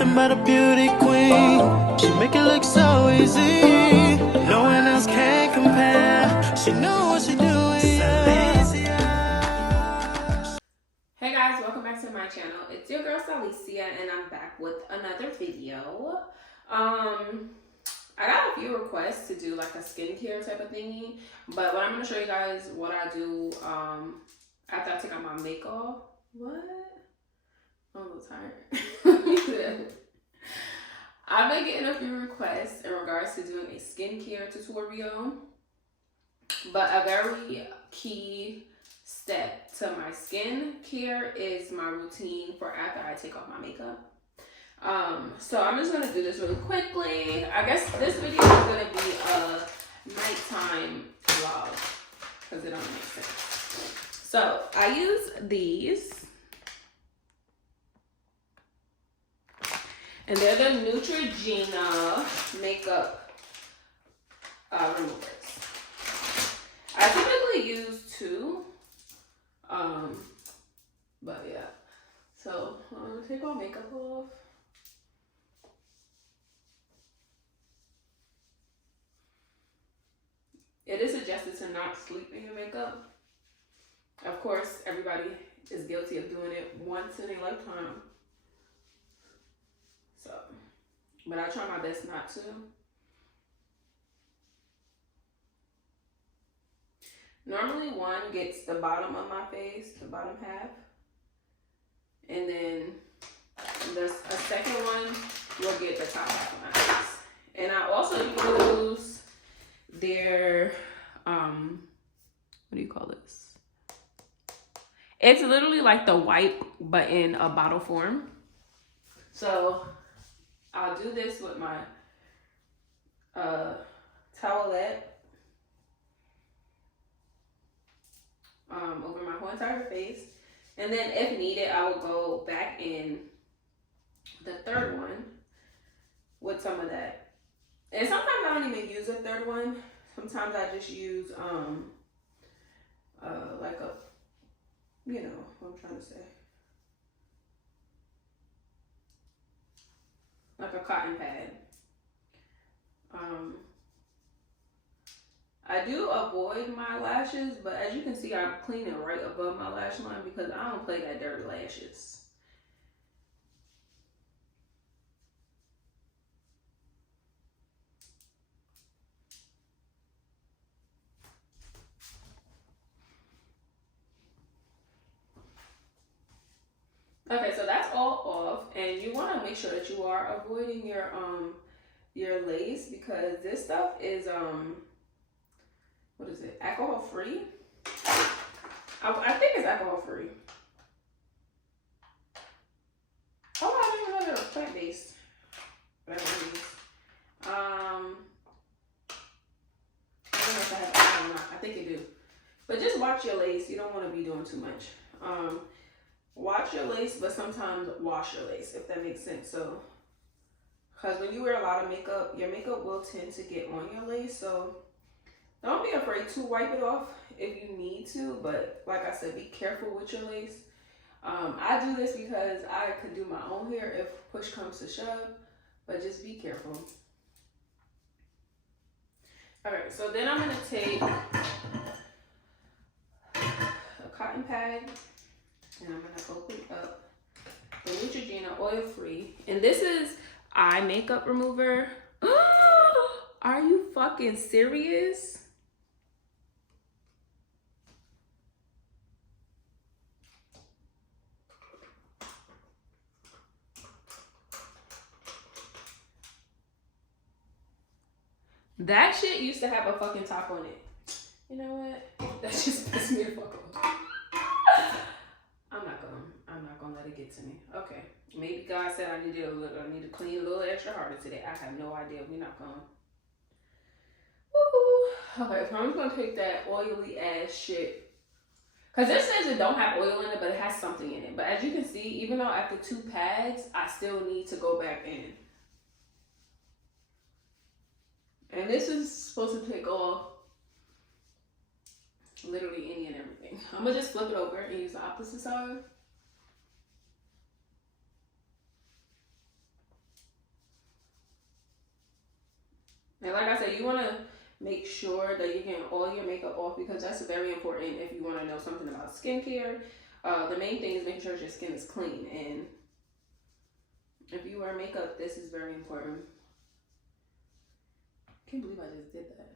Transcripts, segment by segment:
nothing but a beauty queen. She make it look so easy. No one else can compare. She know what she doing. Hey guys, welcome back to my channel. It's your girl Saweeeeetie, and I'm back with another video. I got a few requests to do like a skincare type of thingy, but what I'm gonna show you guys what I do after I take out my makeup. What? I'm a little tired. I've been getting a few requests in regards to doing a skincare tutorial, but a very key step to my skincare is my routine for after I take off my makeup. So I'm just gonna do this really quickly. I guess this video is gonna be a nighttime vlog because it don't make sense. So I use these, and they're the Neutrogena makeup removers. I typically use two, but yeah. So I'm gonna take my makeup off. It is suggested to not sleep in your makeup. Of course, everybody is guilty of doing it once in a lifetime. So, but I try my best not to. Normally one gets the bottom of my face, the bottom half. And then there's a second one will get the top half of my face. And I also use their what do you call this? It's literally like the wipe but in a bottle form. So I'll do this with my Towelette over my whole entire face, and then if needed I will go back in the third one with some of that. And sometimes I don't even use a third one. Sometimes I just use like a, you know what I'm trying to say, like a cotton pad. I do avoid my lashes, but as you can see, I'm cleaning right above my lash line because I don't play that dirty lashes. Okay, so that's all off, and you want to make sure that you are avoiding your lace because this stuff is what is it? Alcohol free? I think it's alcohol free. Oh, I didn't even know they were plant based. Whatever it is. I don't know if I have alcohol or not. I think you do. But just watch your lace. You don't want to be doing too much. Watch your lace, but sometimes wash your lace, if that makes sense. So, because when you wear a lot of makeup, your makeup will tend to get on your lace. So, don't be afraid to wipe it off if you need to. But like I said, be careful with your lace. I do this because I could do my own hair if push comes to shove. But just be careful. Alright, so then I'm going to take a cotton pad. And I'm going to open up the Neutrogena oil free. And this is eye makeup remover. Are you fucking serious? That shit used to have a fucking top on it. You know what? That just pissed me the fuck off. I'm not gonna let it get to me. Okay. Maybe God said I need to clean a little extra harder today. I have no idea. We're not going. Woo-hoo. Okay, so I'm just gonna take that oily ass shit. Cause this says it don't have oil in it, but it has something in it. But as you can see, even though after 2 pads, I still need to go back in. And this is supposed to take off literally any and everything. I'm gonna just flip it over and use the opposite side. make sure that you're getting all your makeup off, because that's very important if you want to know something about skincare. The main thing is making sure your skin is clean, and if you wear makeup, this is very important. I can't believe I just did that.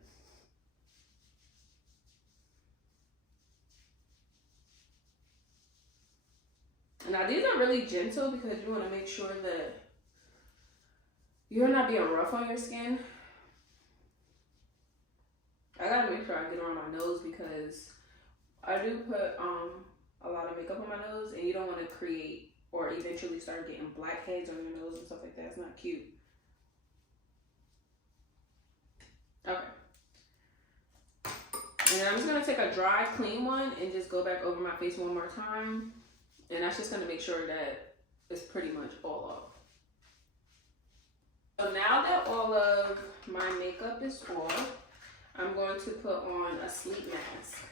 Now these are really gentle because you want to make sure that you're not being rough on your skin. I gotta make sure I get on my nose because I do put a lot of makeup on my nose, and you don't want to create or eventually start getting blackheads on your nose and stuff like that. It's not cute. Okay. And then I'm just gonna take a dry, clean one and just go back over my face one more time. And that's just gonna make sure that it's pretty much all off. So now that all of my makeup is off, I'm going to put on a sleep mask.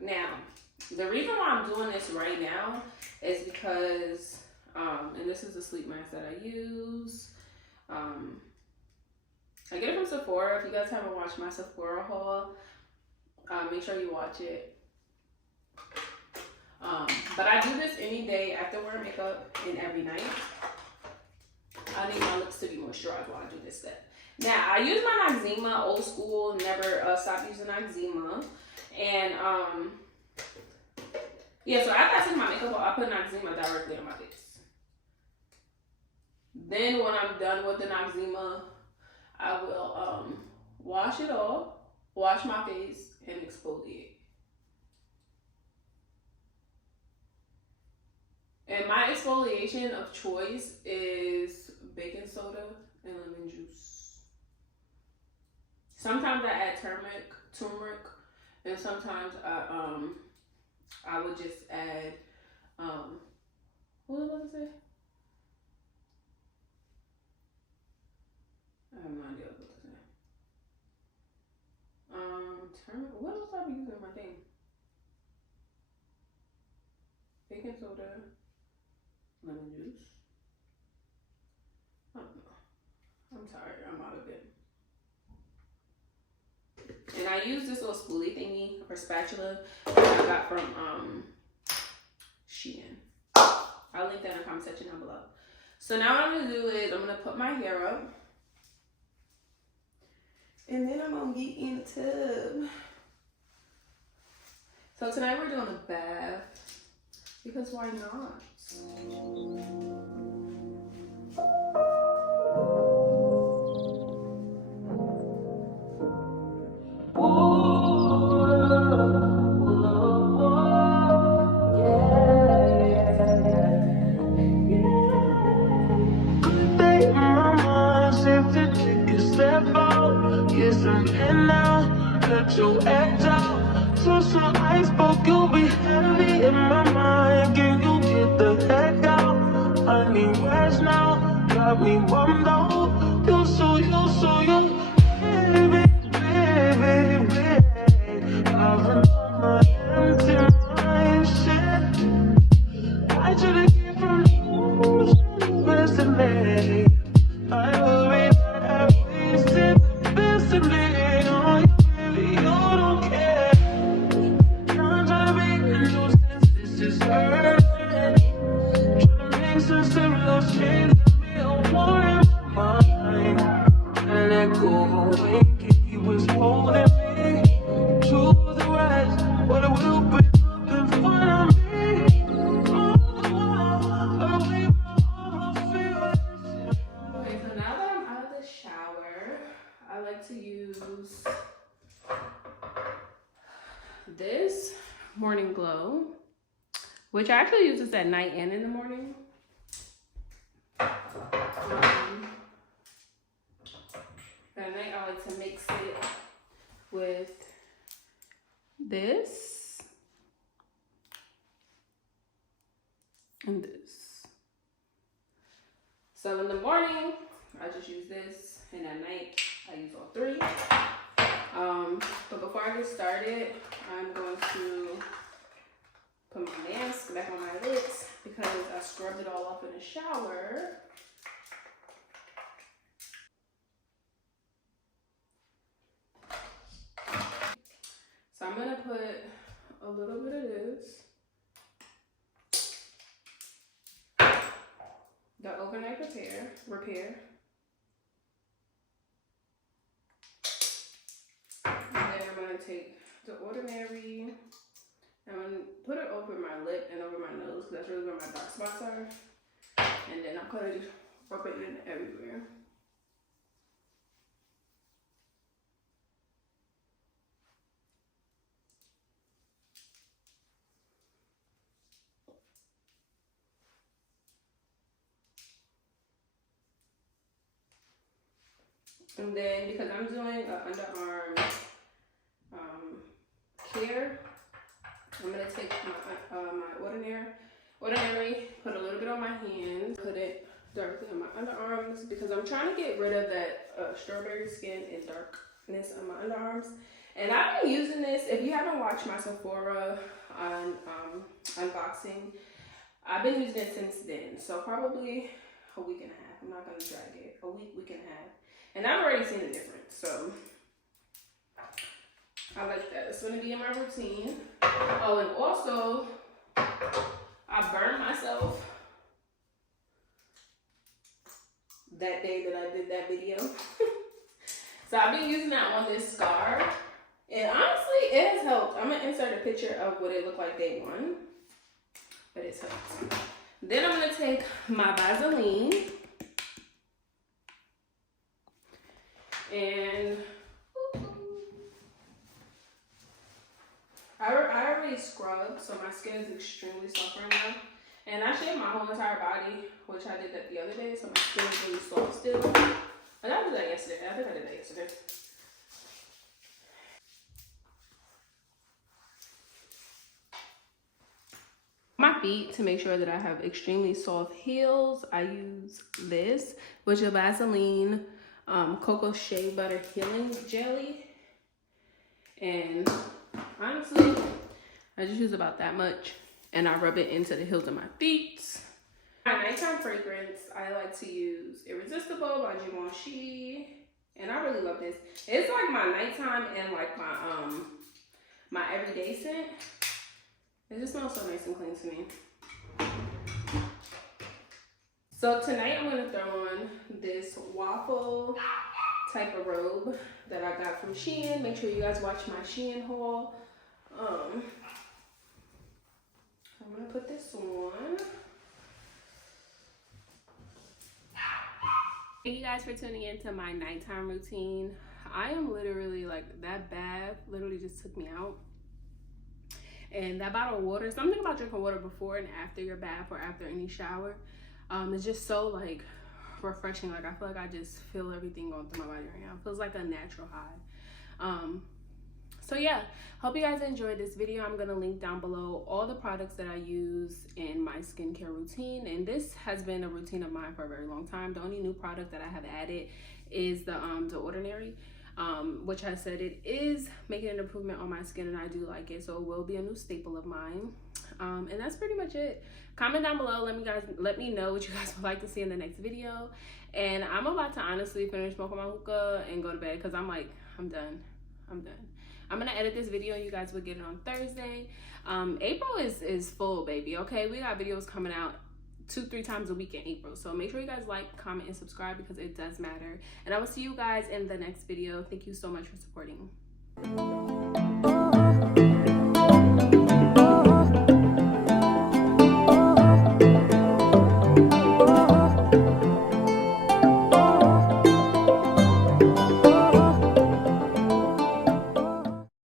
Now, the reason why I'm doing this right now is because, and this is the sleep mask that I use. I get it from Sephora. If you guys haven't watched my Sephora haul, make sure you watch it. But I do this any day after wearing makeup and every night. I need my lips to be moisturized while I do this step. Now, I use my Noxzema, old school, never stop using Noxzema. And, yeah, so after I take my makeup off, I put Noxzema directly on my face. Then when I'm done with the Noxzema, I will wash it off, wash my face, and exfoliate. And my exfoliation of choice is baking soda and lemon juice. Sometimes I add turmeric, and sometimes I would just add what was I about to say? I have no idea what to say. Turmeric. What else are we using in my thing? Baking soda, lemon juice. I don't know. I'm tired. I'm out of it. And I use this little spoolie thingy or spatula that I got from Shein. I'll link that in the comment section down below. So now what I'm gonna do is I'm gonna put my hair up, and then I'm gonna get in the tub. So tonight we're doing a bath because why not? You act out, so I spoke, you'll be heavy in my mind. Can you get the heck out? I need rest now, got me bummed out. You so baby, I've been on my empty mind, shit. I should've came from the best of me. I worry that I wasted the best of me. This Morning Glow, which I actually use this at night and in the morning. At night I like to mix it with this and this. So in the morning I just use this, and at night I use all three. But before I get started, I'm going to put my mask back on my lips because I scrubbed it all off in the shower. little bit of this. The overnight repair. And then I'm gonna take the Ordinary. I'm gonna put it over my lip and over my nose because that's really where my dark spots are. And then I'm gonna just rub it in everywhere. And then because I'm doing an underarm care, I'm gonna take my Ordinary, put a little bit on my hands, put it directly on my underarms because I'm trying to get rid of that strawberry skin and darkness on my underarms. And I've been using this. If you haven't watched my Sephora on unboxing, I've been using it since then. So probably a week and a half. I'm not gonna drag it. A week and a half. And I've already seen a difference. So I like that. It's gonna be in my routine. Oh, and also I burned myself that day that I did that video. So I've been using that on this scar. And honestly, it has helped. I'm gonna insert a picture of what it looked like day one. But it's helped. Then I'm gonna take my Vaseline. And I already scrubbed, so my skin is extremely soft right now. And I shaved my whole entire body, which I did that the other day, so my skin is really soft still. But I did that yesterday. I think I did that yesterday. My feet, to make sure that I have extremely soft heels, I use this, which is Vaseline Cocoa Shea Butter Healing Jelly. And honestly, I just use about that much, and I rub it into the heels of my feet. My nighttime fragrance, I like to use Irresistible by Givenchy, and I really love this. It's like my nighttime and like my everyday scent. It just smells so nice and clean to me. So tonight I'm gonna throw on this waffle type of robe that I got from Shein. Make sure you guys watch my Shein haul. I'm gonna put this on. Thank you guys for tuning in to my nighttime routine. I am literally like, that bath literally just took me out. And that bottle of water, something about drinking water before and after your bath or after any shower, it's just so like refreshing. Like I feel like I just feel everything going through my body right now. It feels like a natural high. So yeah, hope you guys enjoyed this video. I'm gonna link down below all the products that I use in my skincare routine, and this has been a routine of mine for a very long time. The only new product that I have added is the Ordinary, which I said it is making an improvement on my skin, and I do like it, so it will be a new staple of mine. And that's pretty much it. Comment down below, let me know what you guys would like to see in the next video. And I'm about to honestly finish smoking my hookah and go to bed because I'm like, I'm done. I'm gonna edit this video and you guys will get it on Thursday. April is full, baby. Okay, we got videos coming out 2-3 times a week in April, so make sure you guys like, comment, and subscribe because it does matter. And I will see you guys in the next video. Thank you so much for supporting.